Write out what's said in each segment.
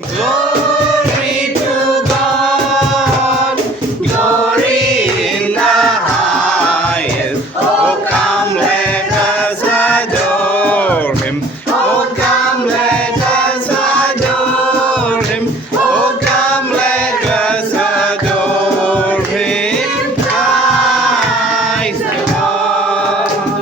Glory to God, glory in the highest. Oh, come, let us adore Him. Oh, come, let us adore Him. Oh, come, let us adore Him. Christ the Lord.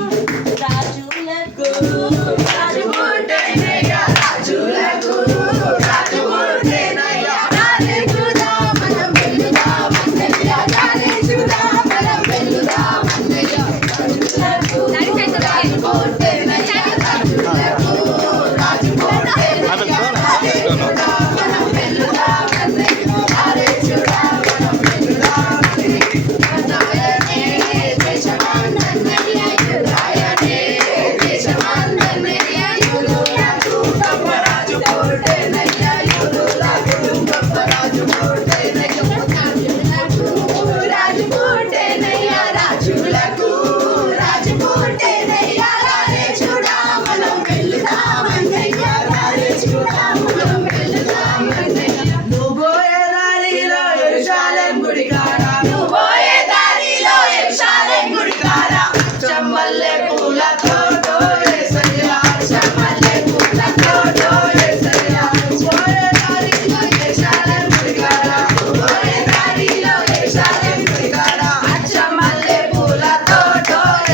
మల్లె పూలతో ఏసయ్యా మల్లె పూలతో ఏసయ్యా ఓరే దారిలో ఏషాలే మురిగాడ ఓరే దారిలో ఏషాలే మురిగాడ అచ్చ మల్లె పూలతో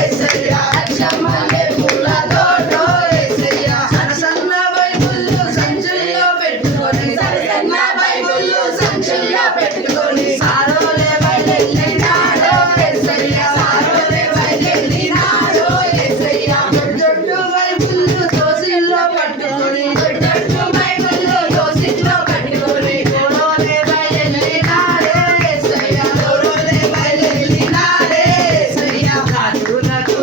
ఏసయ్యా అచ్చ మల్లె పూలతో ఏసయ్యా సన్న బైబిళ్ళు సంచుల్లో పెట్టుకొని సన్న బైబిళ్ళు సంచుల్లో పెట్టుకొని సారోలే బయలుదేరినాడో ఏసయ్యా సారోలే బయలుదేరినాడో ఏసయ్యా దొడ్డు బైబిళ్ళు దోసిల్లో పట్టుకొని దొడ్డు బైబిళ్ళు దోసిల్లో పట్టుకొని దూరోలే బయలుదేరినాడే ఏసయ్యా దూరోలే బయలుదేరినాడే ఏసయ్యా రాజులకు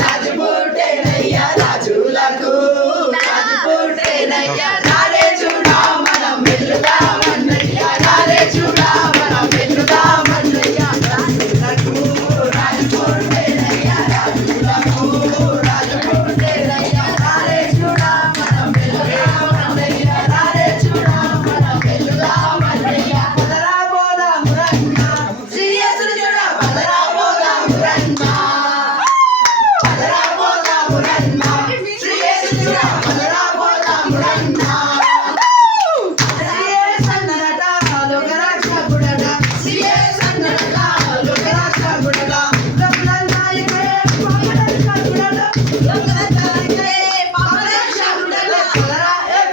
రాజు పుట్టేనయ్యా రాజులకు రాజు పుట్టేనయ్యా రారే చూడా మనం వెళ్దామన్నయ్యా రారే చూడా మనం వెళ్దామన్నయ్యా రాజులకు రాజు పుట్టేనయ్యా రాజులకు రాజు పుట్టేనయ్యా రారే చూడా మనం వెళ్దామన్నయ్యా రారే చూడా మనం వెళ్దామన్నయ్యా పదరా పోదాము రన్నా శ్రీయేసుని చూడ పదరా పోదాము రన్నా పదరా పోదాము రన్నా శ్రీయేసుని చూడ పదరా పోదాము రన్నా శ్రీయేసన్నట లోకరక్షకుడట శ్రీయేసన్నట లోకరక్షకుడట లోకరక్షకుడే పాపరక్షకుడట లోకరక్షకుడే పాపరక్షకుడట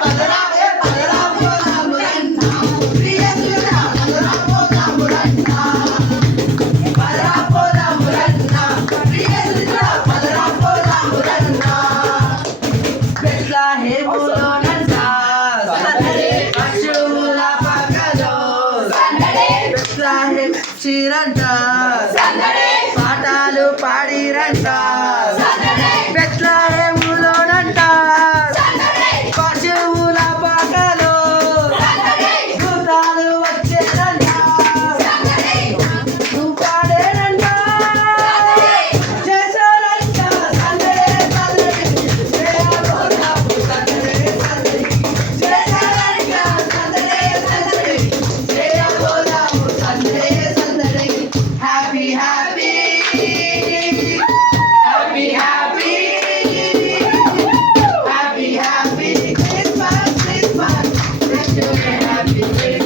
పదరా పోదాము రన్నా శ్రీయేసుని చూడ పదరా పోదాము రన్నా పదరా పోదాము రన్నా శ్రీయేసుని చూడ పదరా పోదాము రన్నా బెత్లెహేములోనంట పశువుల పక్కలో బెత్లెహేం చీరంట పాటలు పాడిరంట బెత్లెహేములోనంట పశువుల పక్కలో దూతాలు వచ్చేరంట నువ్వు పాడేరంట చేశారంట సందడే సందడి చేయబోదాము సందడే సందడి చేశారంట సందడే సందడి చేయబోదాము సందడే సందడి happy happy happy happy happy happy Christmas Christmas happy